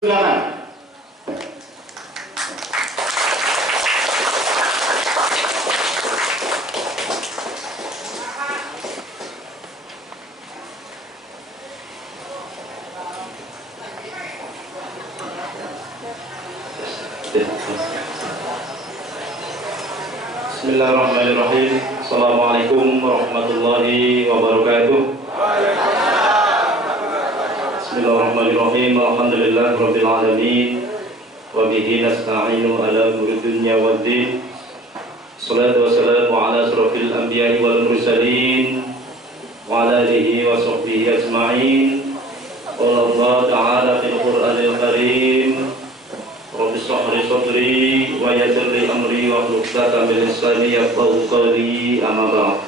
Silakan. Bismillahirrahmanirrahim. Assalamualaikum warahmatullahi wabarakatuh. Bismillahirrahmanirrahim. Alhamdulillahirabbil alamin. Wa bihi nasta'inu ala umuri dunya waddin. Shalatu wassalamu ala asrofil anbiya'i wal mursalin wa ala alihi wa sahbihi ajma'in. Qala Allah ta'ala fil Qur'anil Karim. Rabbi shrah li sadri wa yassir li amri wa hlul 'uqdatam min lisani yafqahu qawli. Amma ba'd.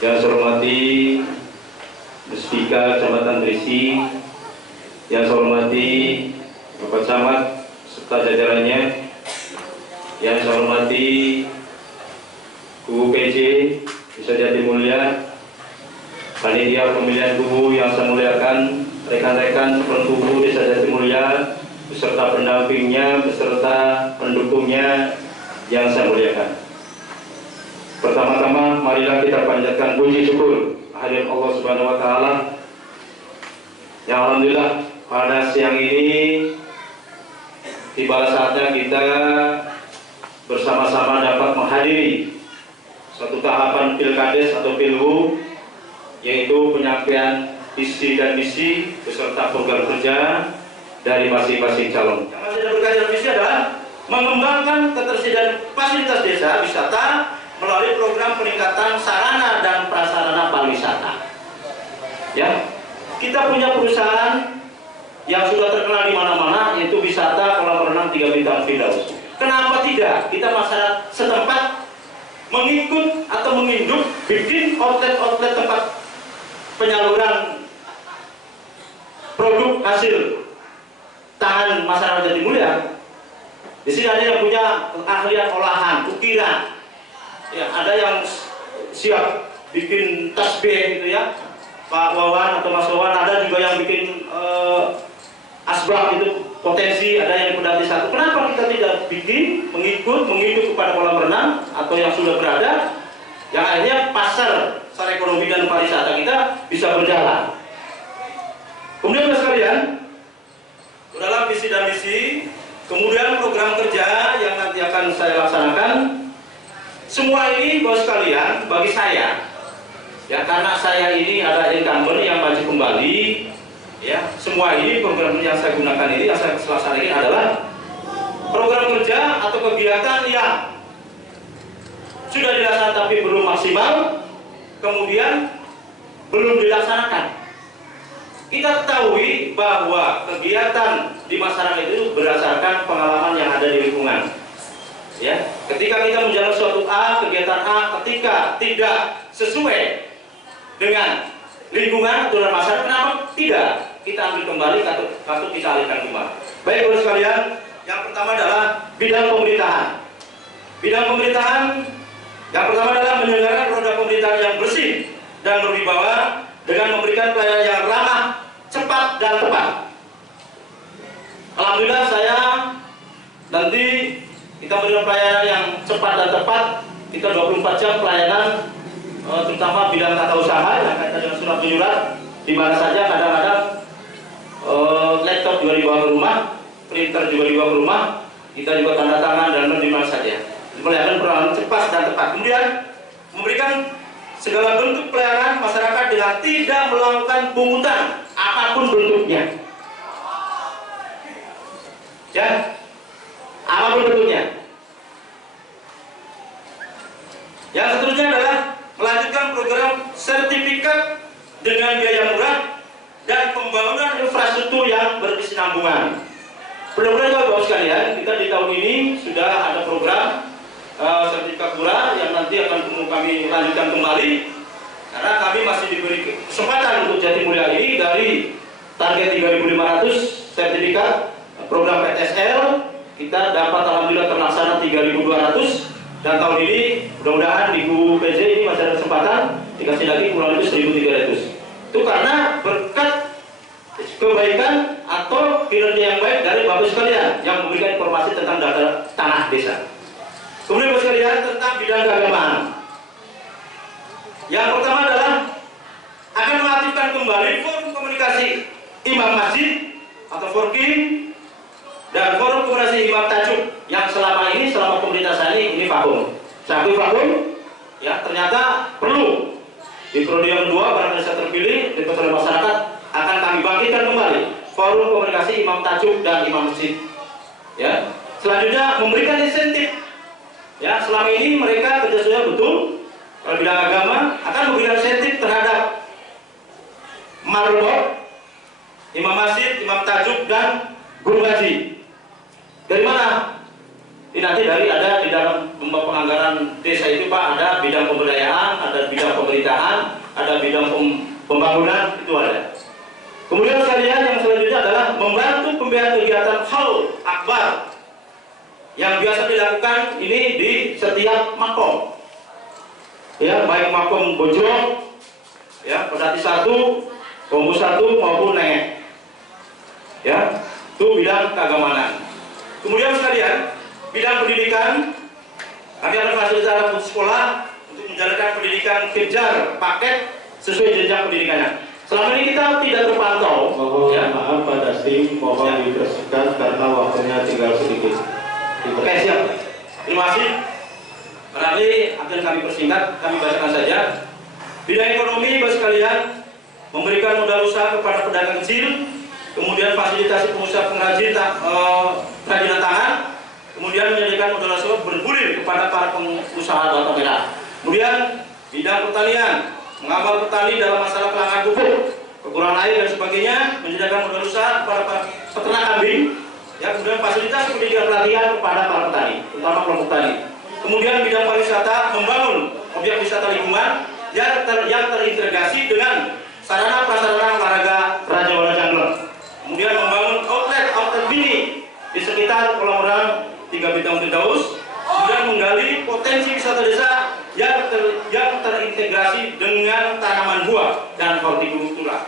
Yang saya hormati Muspika Kecamatan Trisi, yang saya hormati Bapak Camat serta jajarannya, yang saya hormati Kubu PJ Desa Jatimulya, panitia pemilihan kubu yang saya muliakan, rekan-rekan penkubu Desa Jatimulya beserta pendampingnya, beserta pendukungnya yang saya muliakan. Pertama-tama marilah kita panjatkan puji syukur hadirat Allah Subhanahu wa taala. Ya alhamdulillah pada siang ini tiba saatnya kita bersama-sama dapat menghadiri suatu tahapan pilkades atau pilhu, yaitu penyampaian visi dan misi beserta program kerja dari masing-masing calon. Yang masih berkajian visi adalah mengembangkan ketersediaan fasilitas desa wisata melalui program peningkatan sarana dan prasarana pariwisata. Ya, kita punya perusahaan yang sudah terkenal di mana-mana, yaitu wisata kolam renang 3 bintang Firdaus. Kenapa tidak kita masyarakat setempat mengikut atau menginduk bikin outlet-outlet tempat penyaluran produk hasil tangan masyarakat Jatimulya. Di sini ada yang punya keahlian olahan, ukiran. Ya, ada yang siap bikin tasbih gitu ya, Pak Wawan atau Mas Wawan. Ada juga yang bikin asbak itu potensi, ada yang pedati satu. Kenapa kita tidak bikin mengikut kepada kolam renang atau yang sudah berada, yang akhirnya pasar secara ekonomi dan pariwisata kita bisa berjalan. Kemudian Bapak sekalian, dalam visi dan misi, kemudian program kerja yang nanti akan saya laksanakan. Semua ini Bapak sekalian bagi saya, ya karena saya ini ada incumbent yang maju kembali, ya semua ini program yang saya gunakan ini, yang saya laksanakan ini adalah program kerja atau kegiatan yang sudah dilaksanakan tapi belum maksimal, kemudian belum dilaksanakan. Kita ketahui bahwa kegiatan di masyarakat itu berdasarkan pengalaman yang ada di lingkungan. Ya, ketika kita menjalankan suatu kegiatan A, ketika tidak sesuai dengan lingkungan atau masyarakat, kenapa tidak kita ambil kembali atau kita alihkan kembali? Baik Bapak sekalian, yang pertama adalah bidang pemerintahan. Bidang pemerintahan yang pertama adalah menyelenggarakan roda pemerintahan yang bersih dan berwibawa dengan memberikan pelayanan yang ramah, cepat dan tepat. Alhamdulillah saya nanti kita memberikan pelayanan yang cepat dan tepat. Kita 24 jam pelayanan, terutama bidang tata usaha yang kaitan dengan surat menyurat, di mana saja kadang-kadang laptop juga dibawa ke rumah, printer juga dibawa ke rumah, kita juga tanda tangan dan di mana saja. Pelayanan pelayanan cepat dan tepat. Kemudian memberikan segala bentuk pelayanan masyarakat dengan tidak melakukan pungutan apapun bentuknya. Ya, apapun bentuknya. Yang seterusnya adalah melanjutkan program sertifikat dengan biaya murah dan pembangunan infrastruktur yang berkesinambungan. Mudah-mudahan Bapak sekalian, kita di tahun ini sudah ada program sertifikat murah yang nanti akan kami lanjutkan kembali, karena kami masih diberi kesempatan untuk Jatimulya ini dari target 3.500 sertifikat program PTSL, kita dapat alhamdulillah terlaksana 3.200. Dan tahun ini mudah-mudahan di Kubu PJ ini masih ada kesempatan dikasih lagi kurang lebih 1.300. Itu karena berkat kebaikan kinerja yang baik dari Bapak sekalian yang memberikan informasi tentang data tanah desa. Kemudian Bapak sekalian tentang bidang keagamaan. Yang pertama adalah akan mengaktifkan kembali forum komunikasi imam masjid atau forkim dan forum komunikasi imam tajuk yang selama pemerintah saya ini vakum. Saya akui vakum, ya ternyata perlu di periode yang kedua barangkali saya terpilih oleh masyarakat akan kami bangkitkan kembali forum komunikasi imam tajuk dan imam masjid. Ya, selanjutnya memberikan insentif. Ya, selama ini mereka kerjasama betul. Kalau bidang agama akan memberikan insentif terhadap marbot, imam masjid, imam tajuk dan guru ngaji. Dari mana? Ini nanti ada di dalam penganggaran desa itu Pak, ada bidang pemberdayaan, ada bidang pemerintahan, ada bidang pembangunan, itu ada. Kemudian sekalian yang selanjutnya adalah membantu pembiayaan kegiatan haul akbar yang biasa dilakukan ini di setiap makom. Ya, baik makom Bojong, ya, Pedati 1, Kombu 1 maupun Nengek. Ya, itu bidang keagamaan. Kemudian sekalian, bidang pendidikan, kami ada fasilitas anak putus sekolah untuk menjalankan pendidikan kejar paket sesuai jenjang pendidikannya. Selama ini kita tidak terpantau. Ya, maaf Pak Dasti, mohon dibersihkan karena waktunya tinggal sedikit. Oke, siap. Terima kasih. Berarti akan kami persingkat, kami bacakan saja. Bidang ekonomi, Bapak sekalian, memberikan modal usaha kepada pedagang kecil, kemudian fasilitasi pengusaha pengrajin kerajinan tangan, kemudian menyediakan modal usaha bergulir kepada para pengusaha bata merah. Kemudian bidang pertanian, mengawal petani dalam masalah kelangkaan pupuk, kekurangan air dan sebagainya, menyediakan modal usaha kepada para peternak kambing, ya, kemudian fasilitas pendidikan pelatihan kepada para petani, terutama kelompok tani. Kemudian bidang pariwisata, membangun objek wisata lingkungan yang terintegrasi dengan sarana prasarana olahraga Raja Wali Jangler. Kemudian membangun outlet mini di sekitar kolam renang 3 Bintang Firdaus. Kemudian menggali potensi wisata desa yang terintegrasi dengan tanaman buah dan hortikultura.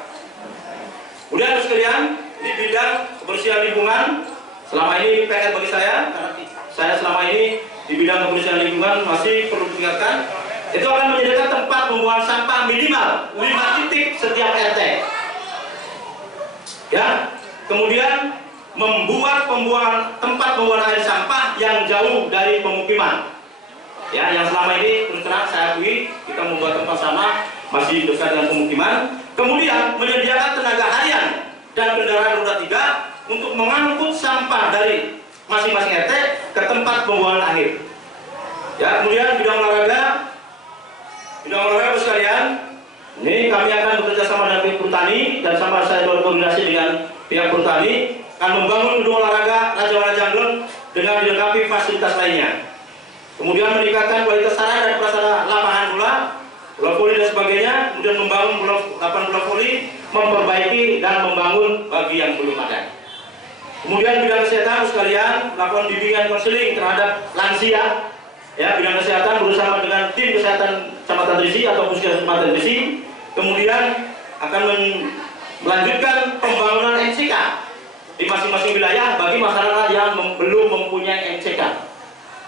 Kemudian sekalian, di bidang kebersihan lingkungan, selama ini PR bagi saya, karena saya selama ini di bidang kebersihan lingkungan masih perlu diingatkan, itu akan menyediakan tempat pembuangan sampah minimal 5 titik setiap RT. Ya, kemudian membuat tempat pembuangan air sampah yang jauh dari pemukiman. Ya, yang selama ini terus terang saya akui kita membuat tempat sampah masih dekat dengan pemukiman. Kemudian menyediakan tenaga harian dan kendaraan roda 3 untuk mengangkut sampah dari masing-masing RT ke tempat pembuangan akhir. Ya, kemudian bidang olahraga sekalian, ini kami akan bekerja sama dengan pihak Pertani dan sama saya berkoordinasi dengan pihak Pertani akan membangun gedung olahraga Raja Wali Jangler dengan dilengkapi fasilitas lainnya. Kemudian meningkatkan kualitas sarana dan prasarana lapangan bola voli dan sebagainya. Kemudian membangun lapangan bola voli, memperbaiki dan membangun bagi yang belum ada. Kemudian bidang kesehatan sekalian, melakukan bimbingan konseling terhadap lansia. Ya, bidang kesehatan bersama dengan tim kesehatan Kecamatan Trisi atau Puskesmas Kecamatan Trisi. Kemudian akan melanjutkan pembangunan NCK di masing-masing wilayah bagi masyarakat yang belum mempunyai NCK.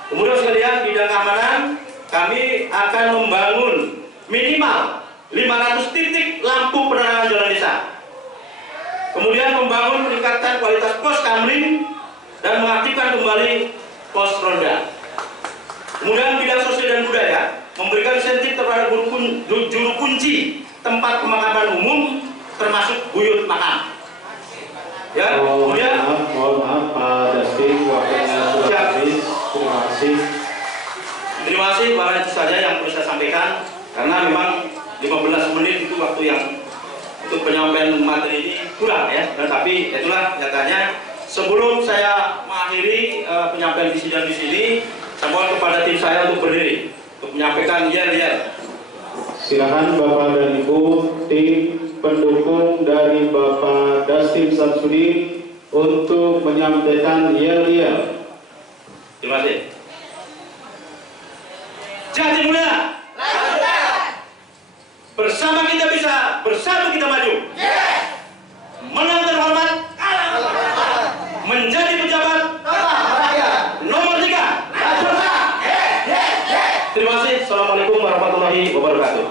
Kemudian sekalian, bidang keamanan, kami akan membangun minimal 500 titik lampu penerangan jalan desa. Kemudian membangun meningkatkan kualitas pos kamling dan mengaktifkan kembali pos ronda. Kemudian bidang sosial dan budaya, memberikan insentif terhadap juru kunci tempat pemakaman umum termasuk buyut makam. Ya, kemudian mohon maaf Pak Dasti, waktunya sudah habis. Terima kasih. Terima kasih, karena itu saja yang perlu saya sampaikan. Karena memang 15 menit itu waktu yang untuk penyampaian materi ini kurang ya. Tetapi itulah nyatanya. Sebelum saya mengakhiri penyampaian visi dan misi ini, saya mohon kepada tim saya untuk berdiri untuk menyampaikan yel-yel. Silakan Bapak dan Ibu tim pendukung dari Bapak Dasti Samsudi untuk menyampaikan yel-yel. Terima kasih. Jati mulia. Bersama kita bisa, bersama kita maju. Menang terhormat. Terima kasih. Assalamualaikum warahmatullahi wabarakatuh.